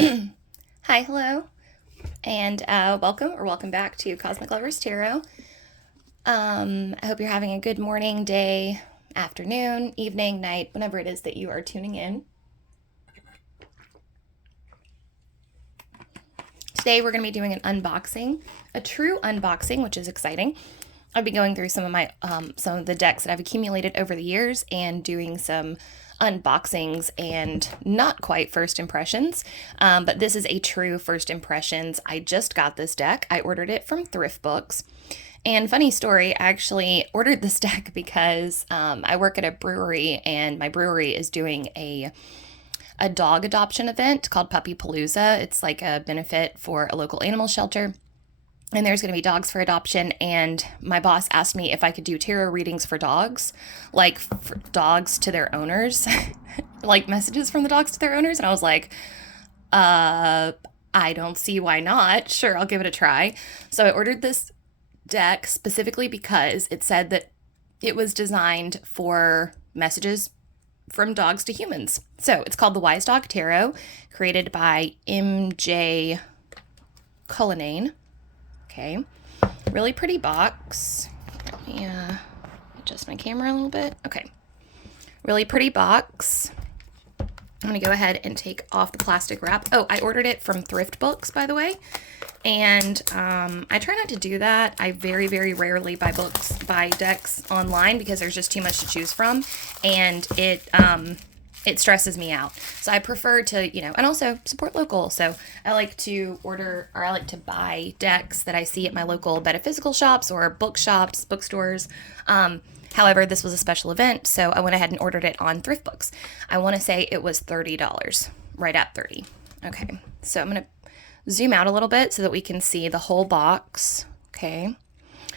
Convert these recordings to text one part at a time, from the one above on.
Hi, hello, and welcome back to Cosmic Lovers Tarot. I hope you're having a good morning, day, afternoon, evening, night, whenever it is that you are tuning in. Today we're going to be doing an unboxing, a true unboxing, which is exciting. I've been going through some of the decks that I've accumulated over the years and doing some unboxings and not quite first impressions, but this is a true first impressions. I just got this deck. I ordered it from Thrift Books. And funny story, I actually ordered this deck because I work at a brewery and my brewery is doing a dog adoption event called Puppy Palooza. It's like a benefit for a local animal shelter. And there's going to be dogs for adoption. And my boss asked me if I could do tarot readings for dogs, like for dogs to their owners, like messages from the dogs to their owners. And I was like, I don't see why not. Sure, I'll give it a try. So I ordered this deck specifically because it said that it was designed for messages from dogs to humans. So it's called the Wise Dog Tarot, created by MJ Cullinane. Okay, really pretty box. Let me adjust my camera a little bit. Okay, really pretty box. I'm going to go ahead and take off the plastic wrap. Oh, I ordered it from Thrift Books, by the way. And I try not to do that. I very, very rarely buy decks online because there's just too much to choose from. And it stresses me out. So I prefer to, and also support local. So I like to buy decks that I see at my local metaphysical shops or bookstores. However, this was a special event, so I went ahead and ordered it on Thrift Books. I want to say it was $30, right at 30. Okay, so I'm going to zoom out a little bit so that we can see the whole box. Okay,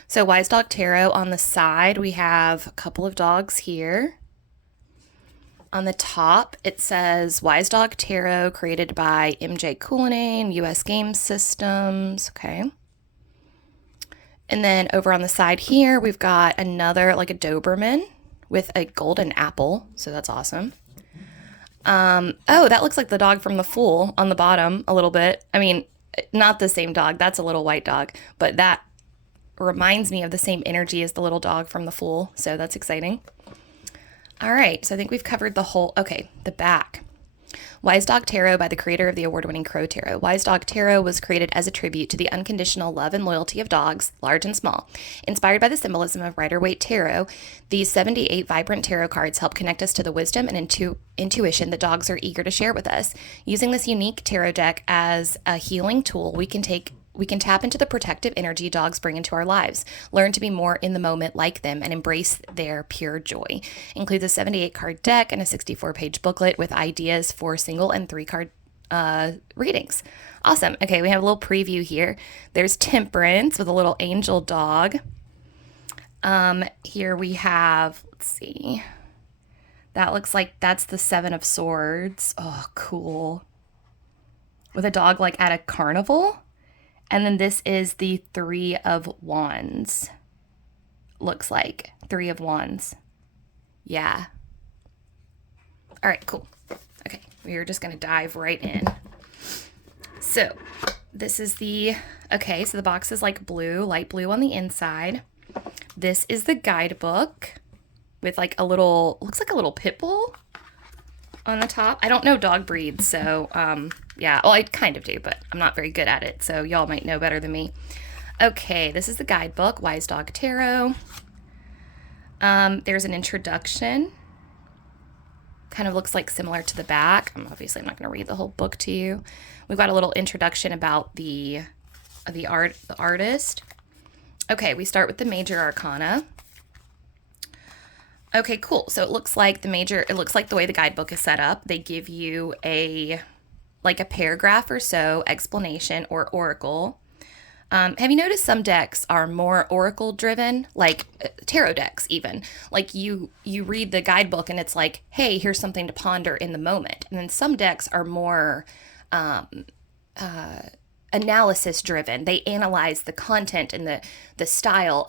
so Wise Dog Tarot on the side, we have a couple of dogs here. On the top, it says Wise Dog Tarot, created by MJ Cullinane, US Game Systems. Okay. And then over on the side here, we've got another, like a Doberman with a golden apple. So that's awesome. Oh, that looks like the dog from The Fool on the bottom a little bit. I mean, not the same dog. That's a little white dog. But that reminds me of the same energy as the little dog from The Fool. So that's exciting. All right. So I think we've covered the back. Wise Dog Tarot by the creator of the award-winning Crow Tarot. Wise Dog Tarot was created as a tribute to the unconditional love and loyalty of dogs, large and small. Inspired by the symbolism of Rider-Waite Tarot, these 78 vibrant tarot cards help connect us to the wisdom and intuition that dogs are eager to share with us. Using this unique tarot deck as a healing tool, we can tap into the protective energy dogs bring into our lives, learn to be more in the moment like them, and embrace their pure joy. Includes a 78 card deck and a 64-page booklet with ideas for single and 3-card readings. Awesome. Okay, we have a little preview here. There's Temperance with a little angel dog. Here we have, let's see. That looks like that's the 7 of Swords. Oh, cool. With a dog like at a carnival. And then this is the 3 of Wands. Looks like 3 of Wands. Yeah. All right, cool. Okay, we're just going to dive right in. So this is so the box is like blue, light blue on the inside. This is the guidebook with like looks like a little pit bull on the top. I don't know dog breeds, so yeah, well, I kind of do, but I'm not very good at it, so y'all might know better than me. Okay, this is the guidebook, Wise Dog Tarot. There's an introduction. Kind of looks like similar to the back. I'm not going to read the whole book to you. We've got a little introduction about the artist. Okay, we start with the major arcana. Okay, cool. So it looks like the way the guidebook is set up. They give you a paragraph or so explanation or oracle. Have you noticed some decks are more oracle driven, like tarot decks even? Like you read the guidebook and it's like, hey, here's something to ponder in the moment. And then some decks are more analysis driven. They analyze the content and the style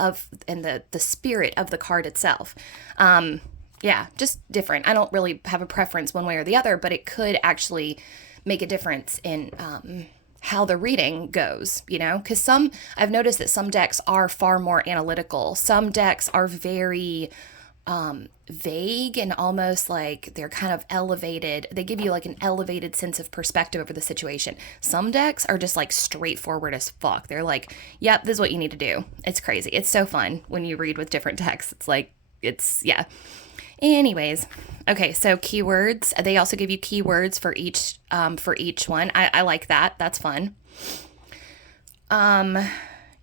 and the spirit of the card itself. Yeah, just different. I don't really have a preference one way or the other, but it could actually make a difference in how the reading goes, you know? Because I've noticed that some decks are far more analytical. Some decks are very vague and almost like they're kind of elevated. They give you like an elevated sense of perspective over the situation. Some decks are just like straightforward as fuck. They're like, yep, this is what you need to do. It's crazy. It's so fun when you read with different decks. It's like, yeah. Anyways, okay, so keywords. They also give you keywords for each one. I like that. That's fun.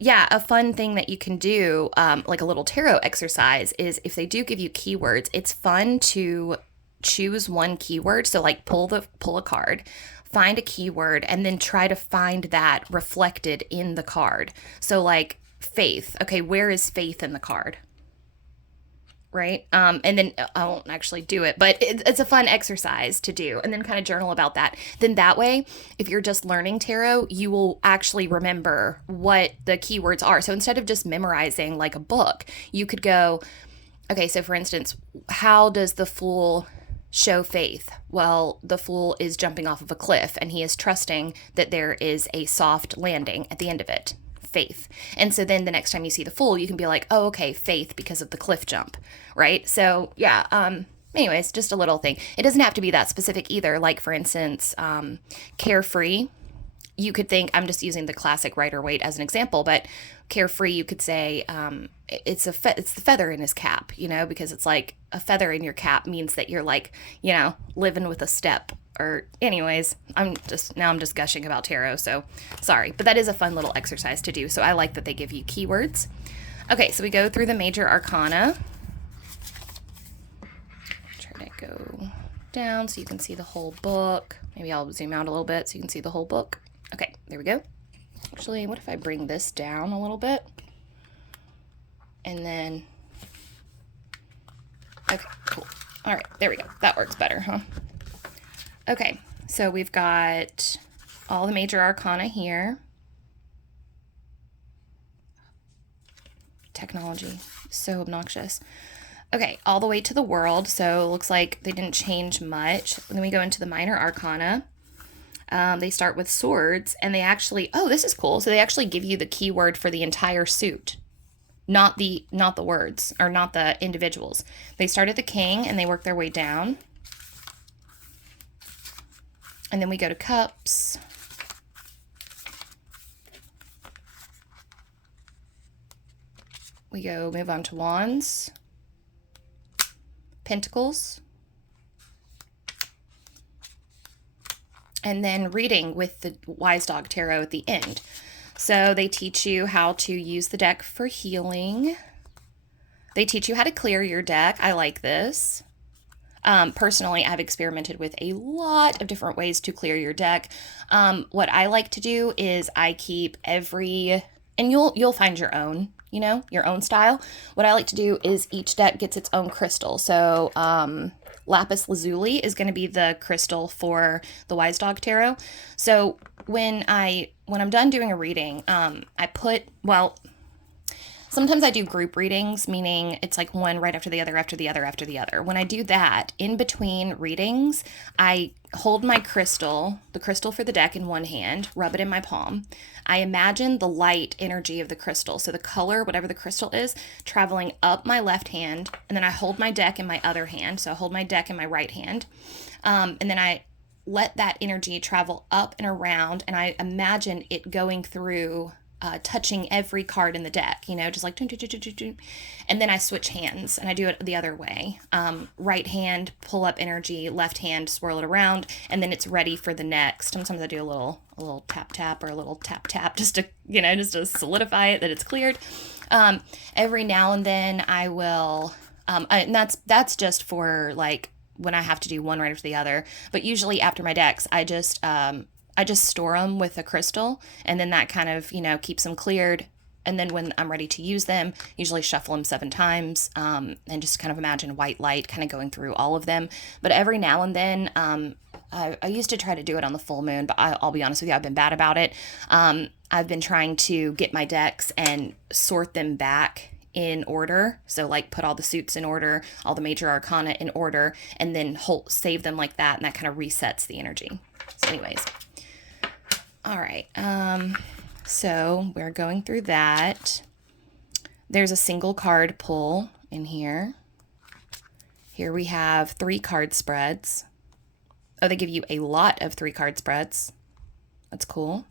Yeah, a fun thing that you can do, like a little tarot exercise, is if they do give you keywords, it's fun to choose one keyword. So like pull a card, find a keyword, and then try to find that reflected in the card. So like faith. Okay, where is faith in the card? Right? And then I won't actually do it, but it's a fun exercise to do, and then kind of journal about that. Then that way, if you're just learning tarot, you will actually remember what the keywords are. So instead of just memorizing like a book, you could go, okay, so for instance, how does the Fool show faith? Well, the Fool is jumping off of a cliff and he is trusting that there is a soft landing at the end of it. Faith. And so then the next time you see the Fool, you can be like, oh, okay, faith because of the cliff jump, right? So yeah, anyways, just a little thing. It doesn't have to be that specific either. Like for instance, carefree, you could think, I'm just using the classic Rider-Waite as an example, but carefree, you could say, it's the feather in his cap, you know, because it's like a feather in your cap means that you're like, you know, living with a step. Or anyways, I'm just gushing about tarot, so sorry. But that is a fun little exercise to do, so I like that they give you keywords. Okay, so we go through the major arcana. Try to go down so you can see the whole book. Maybe I'll zoom out a little bit so you can see the whole book. Okay, there we go. Actually, what if I bring this down a little bit? And then... Okay, cool. All right, there we go. That works better, huh? Okay, so we've got all the major arcana here. Technology, so obnoxious. Okay, all the way to the world, so it looks like they didn't change much. Then we go into the minor arcana. They start with swords, and they actually, oh, this is cool. So they actually give you the keyword for the entire suit, not the words, or not the individuals. They start at the king, and they work their way down. And then we go to cups. We move on to wands, pentacles, and then reading with the Wise Dog Tarot at the end. So they teach you how to use the deck for healing. They teach you how to clear your deck. I like this. Personally, I've experimented with a lot of different ways to clear your deck. What I like to do is I keep and you'll find your own, you know, your own style. What I like to do is each deck gets its own crystal. So, lapis lazuli is going to be the crystal for the Wise Dog Tarot. So when I'm done doing a reading, sometimes I do group readings, meaning it's like one right after the other, after the other, after the other. When I do that, in between readings, I hold my crystal, the crystal for the deck in one hand, rub it in my palm. I imagine the light energy of the crystal, so the color, whatever the crystal is, traveling up my left hand, and then I hold my deck in my other hand, so I hold my deck in my right hand, and then I let that energy travel up and around, and I imagine it going through... touching every card in the deck, you know, just like, and then I switch hands and I do it the other way. Right hand, pull up energy, left hand, swirl it around, and then it's ready for the next. Sometimes I do a little tap tap or a little tap tap just to solidify it that it's cleared. Every now and then I will, and that's just for like when I have to do one right after the other. But usually after my decks, I just store them with a crystal, and then that kind of, you know, keeps them cleared. And then when I'm ready to use them, usually shuffle them 7 times, and just kind of imagine white light kind of going through all of them. But every now and then, I used to try to do it on the full moon, but I'll be honest with you, I've been bad about it. I've been trying to get my decks and sort them back in order. So like put all the suits in order, all the major arcana in order, and then save them like that, and that kind of resets the energy. So anyways, all right. So we're going through that. There's a single card pull in here. Here we have 3 card spreads. Oh, they give you a lot of 3 card spreads. That's cool.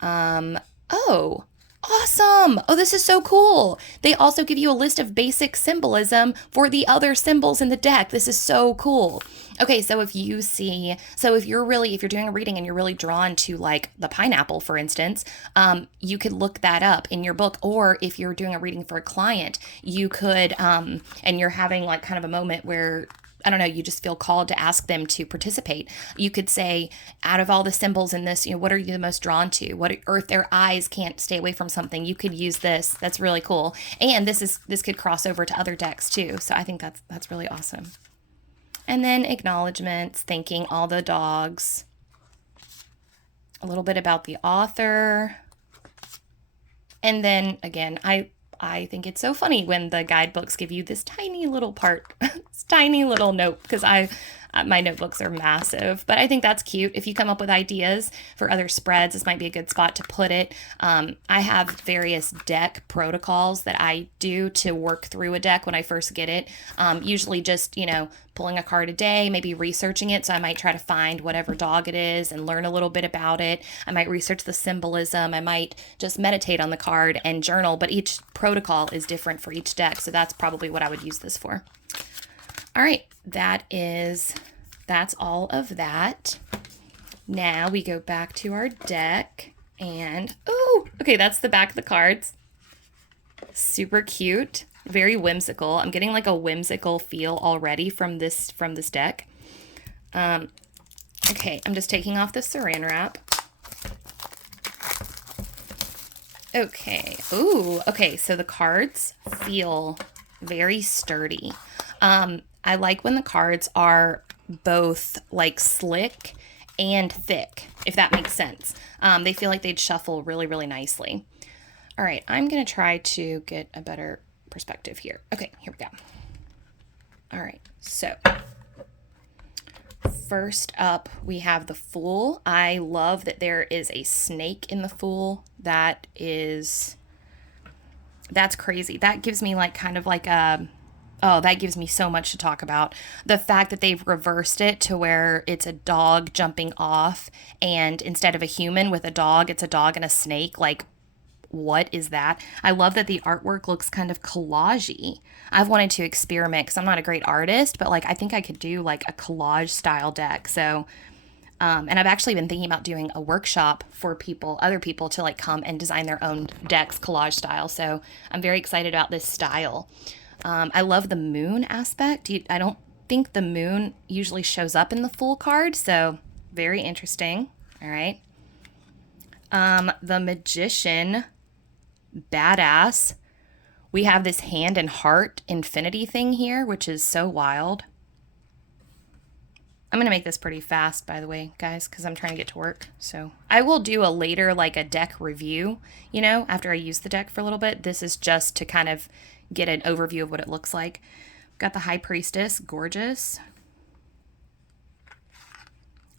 Oh, awesome. Oh, this is so cool. They also give you a list of basic symbolism for the other symbols in the deck. This is so cool. Okay, so if you're doing a reading and you're really drawn to like the pineapple, for instance, you could look that up in your book. Or if you're doing a reading for a client, you could, and you're having like kind of a moment where, I don't know, you just feel called to ask them to participate. You could say, out of all the symbols in this, what are you the most drawn to? Or if their eyes can't stay away from something, you could use this. That's really cool. And this could cross over to other decks too. So I think that's really awesome. And then acknowledgments, thanking all the dogs. A little bit about the author. And then again, I think it's so funny when the guidebooks give you this tiny little part, this tiny little note, because my notebooks are massive, but I think that's cute. If you come up with ideas for other spreads, this might be a good spot to put it. I have various deck protocols that I do to work through a deck when I first get it. Usually just, pulling a card a day, maybe researching it. So I might try to find whatever dog it is and learn a little bit about it. I might research the symbolism. I might just meditate on the card and journal, but each protocol is different for each deck. So that's probably what I would use this for. All right, that's all of that. Now we go back to our deck and, okay, that's the back of the cards. Super cute, very whimsical. I'm getting like a whimsical feel already from this deck. Okay, I'm just taking off the saran wrap. Okay, okay, so the cards feel very sturdy. I like when the cards are both like slick and thick, if that makes sense. They feel like they'd shuffle really, really nicely. All right, I'm going to try to get a better perspective here. Okay, here we go. All right, so first up, we have the Fool. I love that there is a snake in the Fool. That's crazy. That gives me like kind of like a... Oh, that gives me so much to talk about. The fact that they've reversed it to where it's a dog jumping off, and instead of a human with a dog, it's a dog and a snake. Like, what is that? I love that the artwork looks kind of collage-y. I've wanted to experiment because I'm not a great artist, but like I think I could do like a collage style deck. So, and I've actually been thinking about doing a workshop for other people to like come and design their own decks collage style. So I'm very excited about this style. I love the moon aspect. I don't think the moon usually shows up in the Fool card, so very interesting. All right. The Magician, badass. We have this hand and heart infinity thing here, which is so wild. I'm going to make this pretty fast, by the way, guys, because I'm trying to get to work. So I will do a later, like a deck review, after I use the deck for a little bit. This is just to kind of get an overview of what it looks like. Got the High Priestess, gorgeous.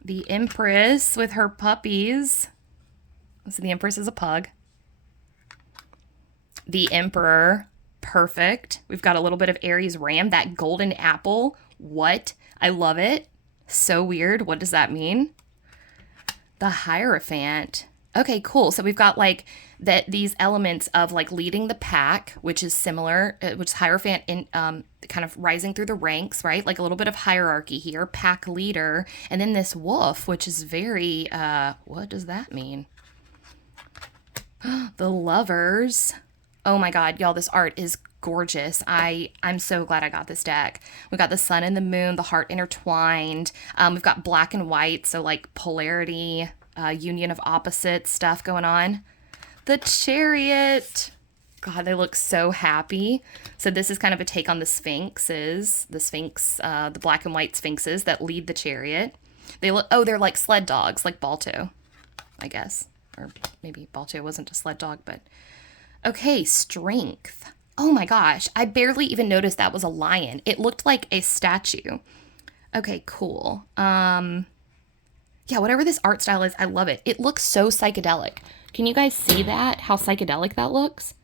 The Empress with her puppies. So the Empress is a pug. The Emperor, perfect. We've got a little bit of Aries Ram, that golden apple. What? I love it. So weird. What does that mean? The Hierophant. Okay, cool. So we've got like these elements of like leading the pack, which is similar, which is Hierophant in kind of rising through the ranks, right? Like a little bit of hierarchy here, pack leader, and then this wolf, which is very what does that mean? The Lovers. Oh my God, y'all, this art is gorgeous. I'm so glad I got this deck. We've got the sun and the moon, the heart intertwined. We've got black and white, so like polarity, union of opposites stuff going on. The Chariot. God, they look so happy. So this is kind of a take on the Sphinxes. The Sphinx, the black and white Sphinxes that lead the Chariot. They're like sled dogs, like Balto, I guess. Or maybe Balto wasn't a sled dog, but... Okay, Strength. Oh my gosh, I barely even noticed that was a lion. It looked like a statue. Okay, cool. Yeah, whatever this art style is, I love it. It looks so psychedelic. Can you guys see that? How psychedelic that looks?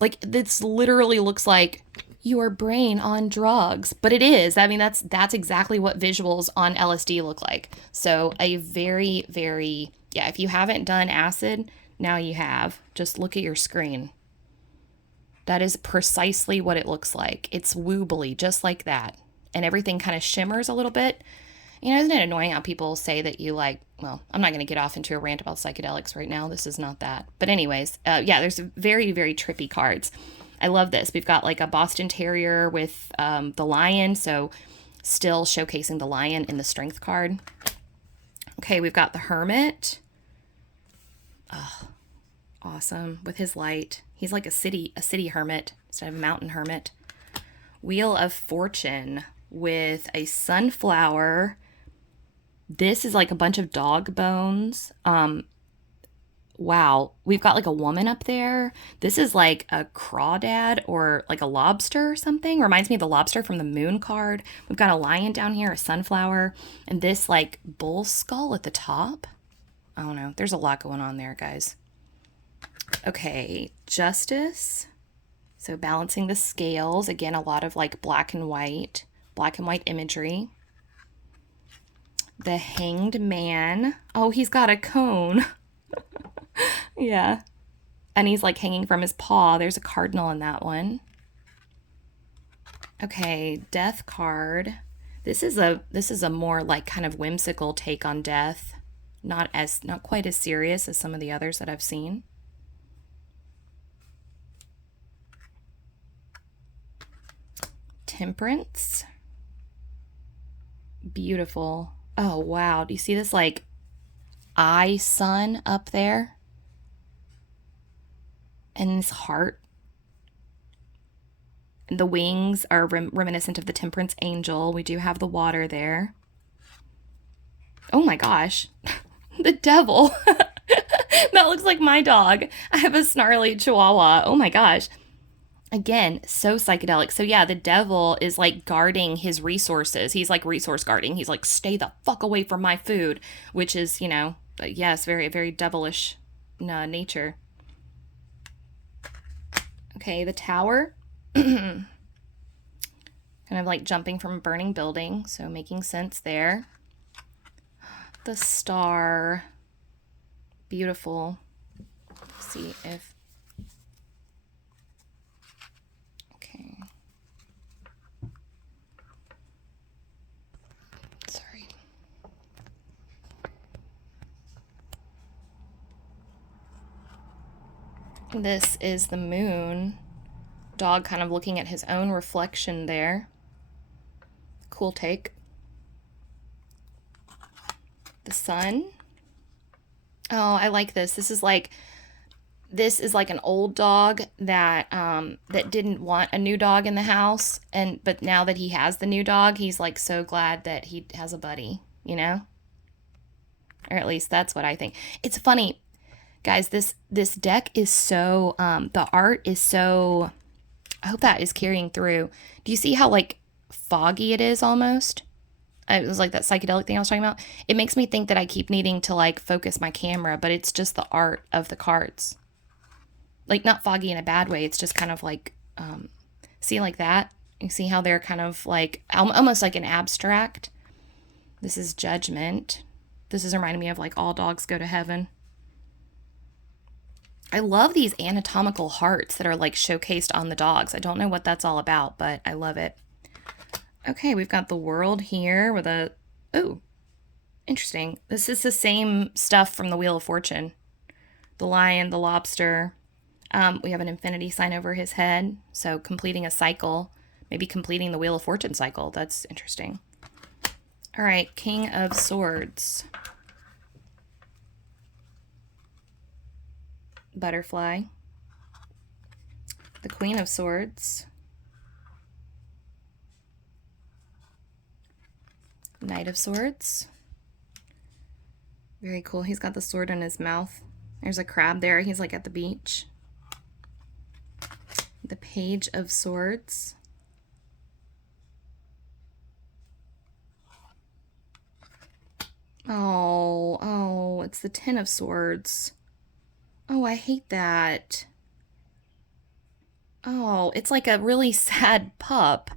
Like this literally looks like your brain on drugs, but it is. I mean, that's exactly what visuals on LSD look like. So a very, very, yeah, if you haven't done acid, now you have. Just look at your screen. That is precisely what it looks like. It's woobly, just like that. And everything kind of shimmers a little bit. You know, isn't it annoying how people say that you like, well, I'm not going to get off into a rant about psychedelics right now. This is not that. But anyways, yeah, there's very, very trippy cards. I love this. We've got like a Boston Terrier with the lion. So still showcasing the lion in the strength card. Okay, we've got the Hermit. Oh, awesome. With his light. He's like a city hermit instead of a mountain hermit. Wheel of Fortune with a sunflower. This is like a bunch of dog bones. Wow. We've got like a woman up there. This is like a crawdad or like a lobster or something. Reminds me of the lobster from the moon card. We've got a lion down here, a sunflower, and this like bull skull at the top. I don't know. There's a lot going on there, guys. Okay, Justice. So balancing the scales. Again, a lot of like black and white imagery. The Hanged Man. Oh, he's got a cone. Yeah. And he's like hanging from his paw. There's a cardinal in that one. Okay, Death card. This is a more like kind of whimsical take on death. Not quite as serious as some of the others that I've seen. Temperance. Beautiful. Oh, wow. Do you see this like eye sun up there? And this heart. And the wings are reminiscent of the Temperance Angel. We do have the water there. Oh my gosh. The devil. That looks like my dog. I have a snarly chihuahua. Oh my gosh. Again, so psychedelic. So yeah, the devil is like guarding his resources. He's like resource guarding. He's like, stay the fuck away from my food, which is, you know, yes, very, very devilish nature. Okay, the Tower. Kind of like jumping from a burning building, so making sense there. The Star. Beautiful. Let's see if... Okay. Sorry. This is the Moon. Dog kind of looking at his own reflection there. Cool take. The Sun. Oh, I like this. This is like an old dog that that didn't want a new dog in the house, but now that he has the new dog, he's like so glad that he has a buddy, you know? Or at least that's what I think. It's funny, guys, this deck is so the art is so, I hope that is carrying through. Do you see how like foggy it is almost? It was like that psychedelic thing I was talking about. It makes me think that I keep needing to like focus my camera, but it's just the art of the cards. Like not foggy in a bad way. It's just kind of like, see like that? You see how they're kind of like, almost like an abstract. This is Judgment. This is reminding me of like All Dogs Go to Heaven. I love these anatomical hearts that are like showcased on the dogs. I don't know what that's all about, but I love it. Okay, we've got the World here with a... Oh, interesting. This is the same stuff from the Wheel of Fortune. The lion, the lobster. We have an infinity sign over his head. So completing a cycle. Maybe completing the Wheel of Fortune cycle. That's interesting. All right, King of Swords. Butterfly. The Queen of Swords. Knight of Swords. Very cool. He's got the sword in his mouth. There's a crab there. He's like at the beach. The Page of Swords. Oh, it's the Ten of Swords. Oh, I hate that. Oh, it's like a really sad pup.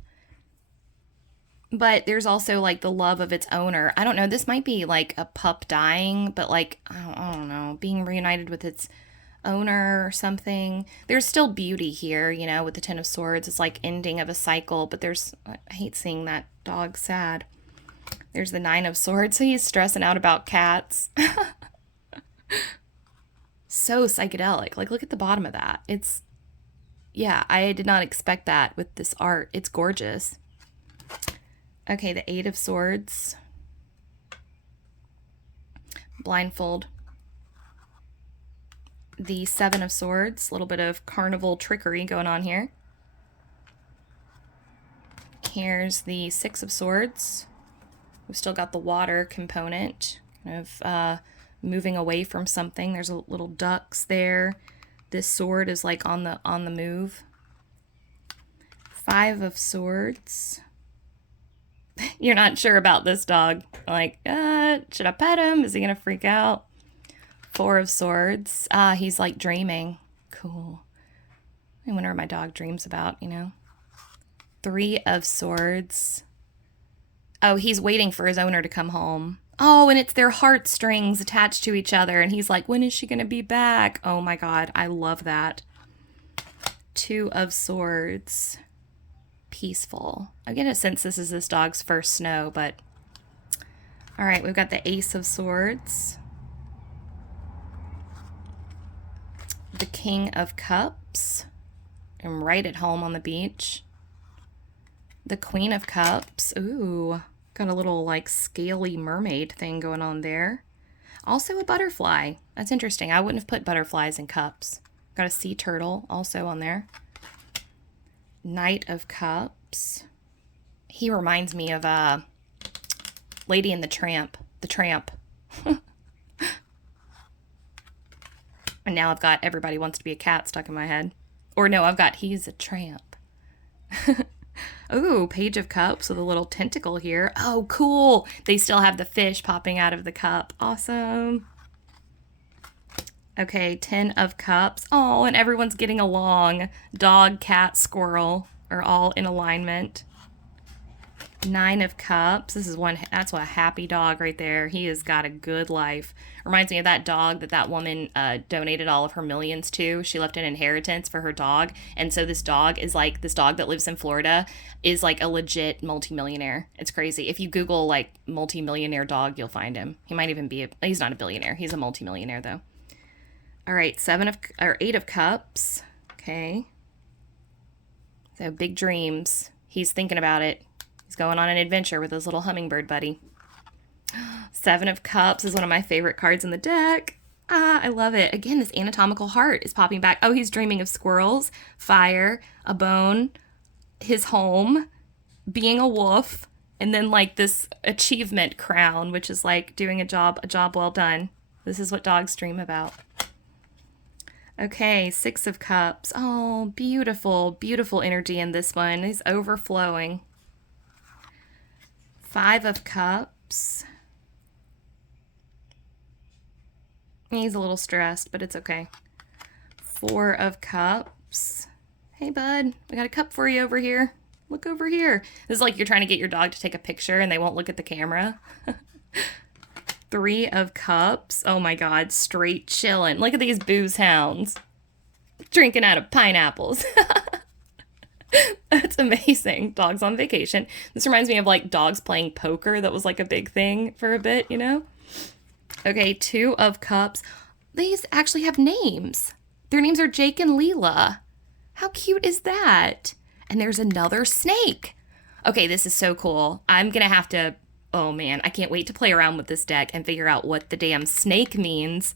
But there's also like the love of its owner. I don't know. This might be like a pup dying, but like, I don't know, being reunited with its owner or something. There's still beauty here, you know, with the Ten of Swords. It's like ending of a cycle, but I hate seeing that dog sad. There's the Nine of Swords. So he's stressing out about cats. So psychedelic. Like, look at the bottom of that. Yeah, I did not expect that with this art. It's gorgeous. Okay, the Eight of Swords. Blindfold. The Seven of Swords. A little bit of carnival trickery going on here. Here's the Six of Swords. We've still got the water component. Kind of moving away from something. There's a little ducks there. This sword is like on the move. Five of Swords. You're not sure about this dog. Like, should I pet him? Is he gonna freak out? Four of Swords. He's like dreaming. Cool. I wonder what my dog dreams about, you know? Three of Swords. Oh, he's waiting for his owner to come home. Oh, and it's their heartstrings attached to each other. And he's like, when is she gonna be back? Oh my God, I love that. Two of Swords. Peaceful. I get a sense this is this dog's first snow, but all right, we've got the Ace of Swords, the King of Cups. I'm right at home on the beach. The Queen of Cups. Ooh, got a little like scaly mermaid thing going on there. Also a butterfly. That's interesting. I wouldn't have put butterflies in cups. Got a sea turtle also on there. Knight of Cups. He reminds me of Lady and the Tramp. The Tramp. And now I've got Everybody Wants to Be a Cat stuck in my head. Or no, I've got He's a Tramp. Ooh, Page of Cups with a little tentacle here. Oh, cool. They still have the fish popping out of the cup. Awesome. Okay, 10 of Cups. Oh, and everyone's getting along. Dog, cat, squirrel are all in alignment. 9 of Cups. That's a happy dog right there. He has got a good life. Reminds me of that dog that woman donated all of her millions to. She left an inheritance for her dog. And so this dog that lives in Florida is like a legit multimillionaire. It's crazy. If you Google like multimillionaire dog, you'll find him. He might even he's not a billionaire. He's a multimillionaire though. All right, 8 of Cups. Okay. So big dreams. He's thinking about it. He's going on an adventure with his little hummingbird buddy. 7 of Cups is one of my favorite cards in the deck. I love it. Again, this anatomical heart is popping back. Oh, he's dreaming of squirrels, fire, a bone, his home, being a wolf, and then like this achievement crown, which is like doing a job well done. This is what dogs dream about. Okay, 6 of Cups. Oh, beautiful, beautiful energy in this one. It's overflowing. 5 of Cups. He's a little stressed, but it's okay. 4 of Cups. Hey, bud, we got a cup for you over here. Look over here. This is like you're trying to get your dog to take a picture and they won't look at the camera. 3 of Cups. Oh my God, straight chilling. Look at these booze hounds drinking out of pineapples. That's amazing. Dogs on vacation. This reminds me of like dogs playing poker. That was like a big thing for a bit, you know? Okay, 2 of Cups. These actually have names. Their names are Jake and Leela. How cute is that? And there's another snake. Okay, this is so cool. I'm going to have to... Oh man, I can't wait to play around with this deck and figure out what the damn snake means.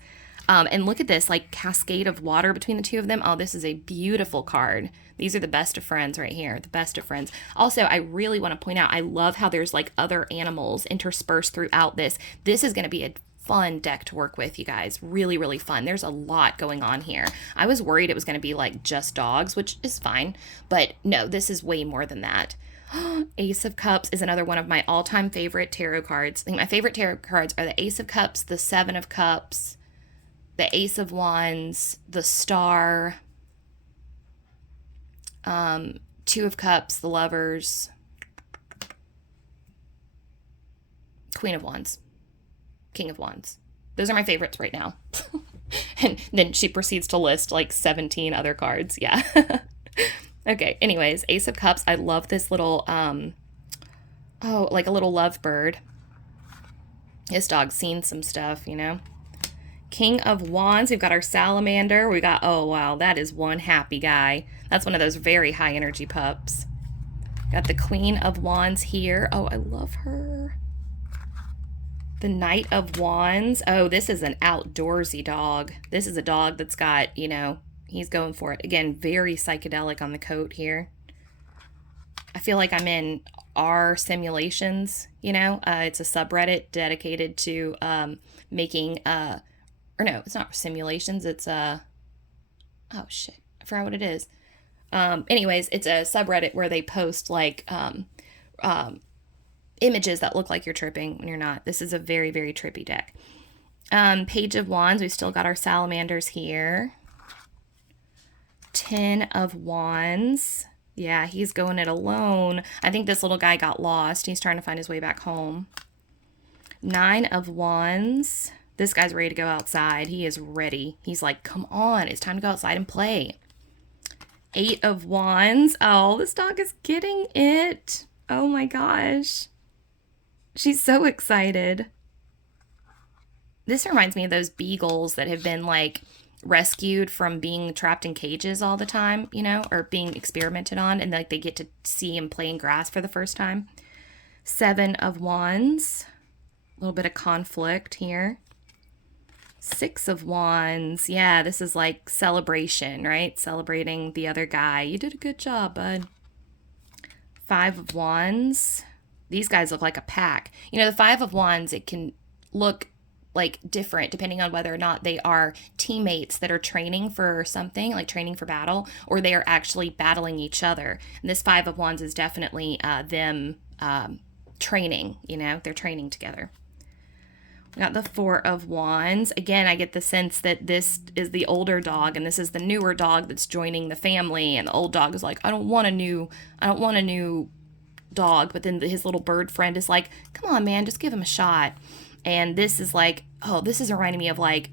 And look at this, like cascade of water between the two of them. Oh, this is a beautiful card. These are the best of friends right here, the best of friends. Also, I really want to point out, I love how there's like other animals interspersed throughout this. This is going to be a fun deck to work with, you guys. Really, really fun. There's a lot going on here. I was worried it was going to be like just dogs, which is fine. But no, this is way more than that. Ace of Cups is another one of my all-time favorite tarot cards. I think my favorite tarot cards are the Ace of Cups, the Seven of Cups, the Ace of Wands, the Star, Two of Cups, the Lovers, Queen of Wands, King of Wands. Those are my favorites right now. And then she proceeds to list like 17 other cards. Yeah. Okay, anyways, Ace of Cups. I love this little, like a little lovebird. His dog's seen some stuff, you know. King of Wands. We've got our salamander. We got, oh, wow, that is one happy guy. That's one of those very high energy pups. Got the Queen of Wands here. Oh, I love her. The Knight of Wands. Oh, this is an outdoorsy dog. This is a dog that's got, you know, he's going for it. Again, very psychedelic on the coat here. I feel like I'm in R Simulations, you know. It's a subreddit dedicated to making, or no, it's not simulations. It's, oh shit, I forgot what it is. Anyways, it's a subreddit where they post like images that look like you're tripping when you're not. This is a very, very trippy deck. Page of Wands. We've still got our salamanders here. Ten of Wands. Yeah, he's going it alone. I think this little guy got lost. He's trying to find his way back home. Nine of Wands. This guy's ready to go outside. He is ready. He's like, come on, it's time to go outside and play. Eight of Wands. Oh, this dog is getting it. Oh my gosh. She's so excited. This reminds me of those beagles that have been like rescued from being trapped in cages all the time, you know, or being experimented on, and like they get to see him playing grass for the first time. Seven of Wands. A little bit of conflict here. Six of Wands. Yeah, this is like celebration, right? Celebrating the other guy. You did a good job, bud. Five of Wands. These guys look like a pack. You know, the Five of Wands, it can look like different depending on whether or not they are teammates that are training for something, like training for battle, or they are actually battling each other. And this Five of Wands is definitely them training, you know, they're training together. We got the Four of Wands. Again, I get the sense that this is the older dog and this is the newer dog that's joining the family, and the old dog is like, I don't want a new dog, but then his little bird friend is like, come on, man, just give him a shot. And this is like, oh, this is reminding me of like,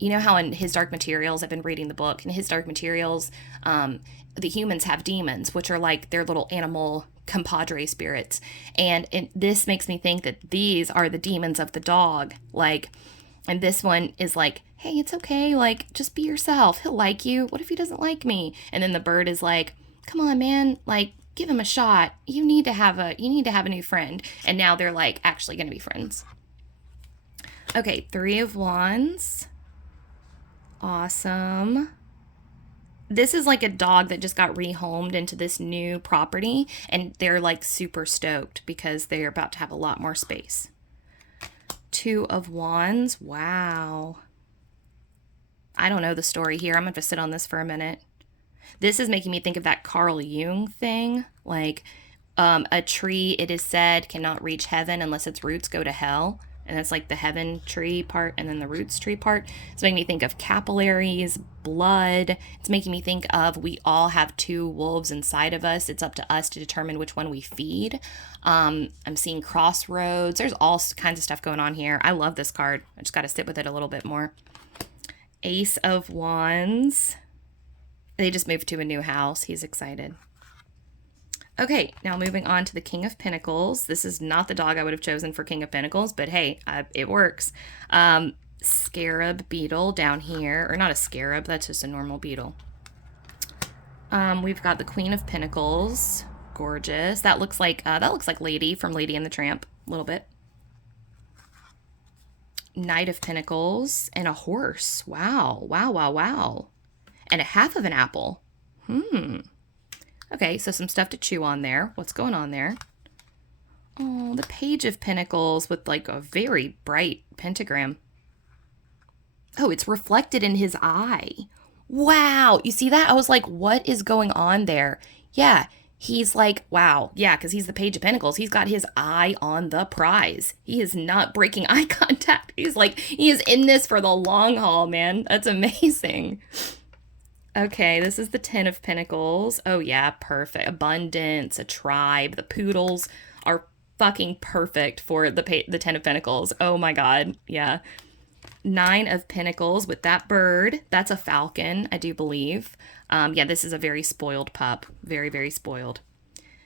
you know how in His Dark Materials, I've been reading the book, in His Dark Materials, the humans have demons, which are like their little animal compadre spirits. And this makes me think that these are the demons of the dog. Like, and this one is like, hey, it's okay. Like, just be yourself. He'll like you. What if he doesn't like me? And then the bird is like, come on, man. Like, give him a shot. You need to have a new friend. And now they're like actually going to be friends. Okay, Three of Wands. Awesome. This is like a dog that just got rehomed into this new property, and they're like super stoked because they're about to have a lot more space. Two of Wands. Wow. I don't know the story here. I'm going to sit on this for a minute. This is making me think of that Carl Jung thing. Like, a tree, it is said, cannot reach heaven unless its roots go to hell. And that's like the heaven tree part and then the roots tree part. It's making me think of capillaries, blood. It's making me think of we all have two wolves inside of us. It's up to us to determine which one we feed. I'm seeing crossroads. There's all kinds of stuff going on here. I love this card. I just got to sit with it a little bit more. Ace of Wands. They just moved to a new house. He's excited. Okay, now moving on to the King of Pentacles. This is not the dog I would have chosen for King of Pentacles, but hey, it works. Scarab beetle down here, or not a scarab, that's just a normal beetle. We've got the Queen of Pentacles, gorgeous. That looks like Lady from Lady and the Tramp, a little bit. Knight of Pentacles and a horse. Wow, wow, wow, wow. And a half of an apple. Okay, so some stuff to chew on there. What's going on there? Oh, the Page of Pentacles with like a very bright pentagram. Oh, it's reflected in his eye. Wow, you see that? I was like, what is going on there? Yeah, He's like, wow, yeah, because he's the Page of Pentacles. He's got his eye on the prize. He is not breaking eye contact. He's like, he is in this for the long haul, man. That's amazing. Okay, this is the Ten of Pentacles. Oh, yeah, perfect. Abundance, a tribe. The poodles are fucking perfect for the Ten of Pentacles. Oh, my God. Yeah. Nine of Pentacles with that bird. That's a falcon, I do believe. Yeah, this is a very spoiled pup. Very, very spoiled.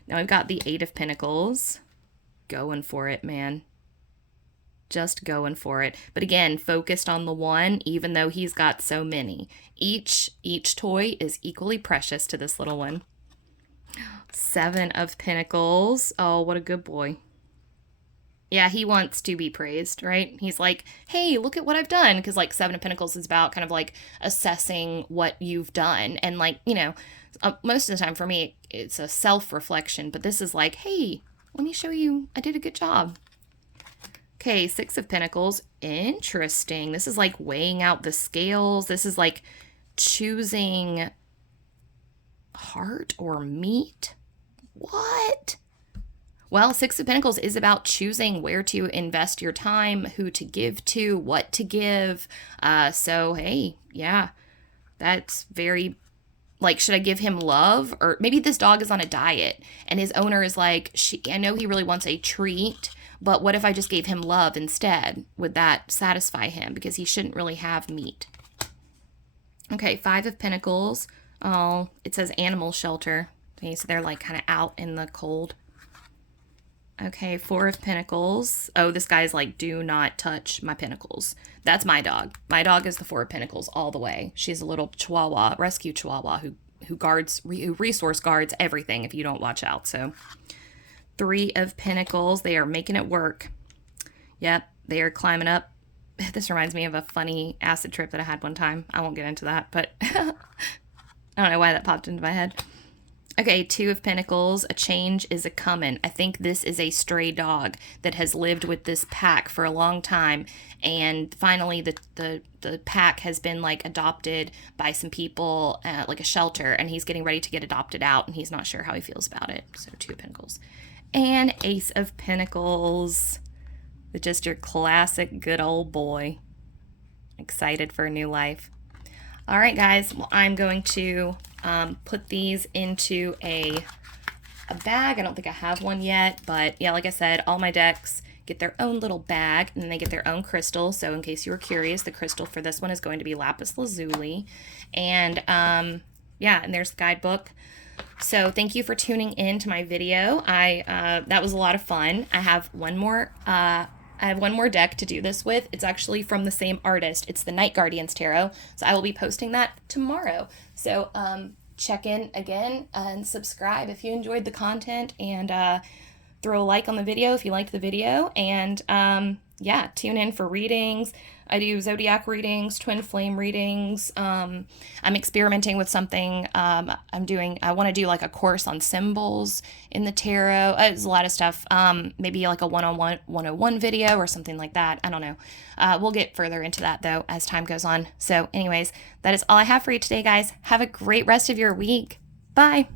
Now we've got the Eight of Pentacles. Going for it, man. Just going for it. But again, focused on the one, even though he's got so many. Each toy is equally precious to this little one. Seven of Pentacles. Oh, what a good boy. Yeah, he wants to be praised, right? He's like, hey, look at what I've done. Because, like, Seven of Pentacles is about kind of, like, assessing what you've done. And, like, you know, most of the time for me, it's a self-reflection. But this is like, hey, let me show you I did a good job. Okay, Six of Pentacles. Interesting. This is, like, weighing out the scales. This is, like, choosing heart or meat. What? Well, Six of Pentacles is about choosing where to invest your time, who to give to, what to give. So, hey, yeah, that's very, like, should I give him love? Or maybe this dog is on a diet and his owner is like, I know he really wants a treat, but what if I just gave him love instead? Would that satisfy him? Because he shouldn't really have meat. Okay, Five of Pentacles. Oh, it says animal shelter. Okay, so they're like kind of out in the cold. Okay, Four of Pentacles. Oh, this guy's like, do not touch my pentacles. That's my dog. My dog is the Four of Pentacles all the way. She's a little chihuahua, rescue chihuahua who resource guards everything if you don't watch out. So, Three of Pentacles. They are making it work. Yep, they are climbing up. This reminds me of a funny acid trip that I had one time. I won't get into that, but I don't know why that popped into my head. Okay, Two of Pentacles, a change is a-comin'. I think this is a stray dog that has lived with this pack for a long time, and finally the pack has been, like, adopted by some people, like a shelter, and he's getting ready to get adopted out, and he's not sure how he feels about it. So, Two of Pentacles. And Ace of Pentacles, just your classic good old boy. Excited for a new life. All right, guys, well, I'm going to put these into a bag. I don't think I have one yet, but yeah, like I said, all my decks get their own little bag, and then they get their own crystal. So in case you were curious, the crystal for this one is going to be lapis lazuli. And yeah, and there's the guidebook. So thank you for tuning in to my video. That was a lot of fun. I have one more deck to do this with. It's actually from the same artist. It's the Night Guardians Tarot. So I will be posting that tomorrow. So check in again and subscribe if you enjoyed the content, and throw a like on the video if you liked the video. And yeah, tune in for readings. I do zodiac readings, twin flame readings. I'm experimenting with something. I want to do like a course on symbols in the tarot. There's a lot of stuff. Maybe like a 101 video or something like that. I don't know. We'll get further into that though as time goes on. So anyways, that is all I have for you today, guys. Have a great rest of your week. Bye.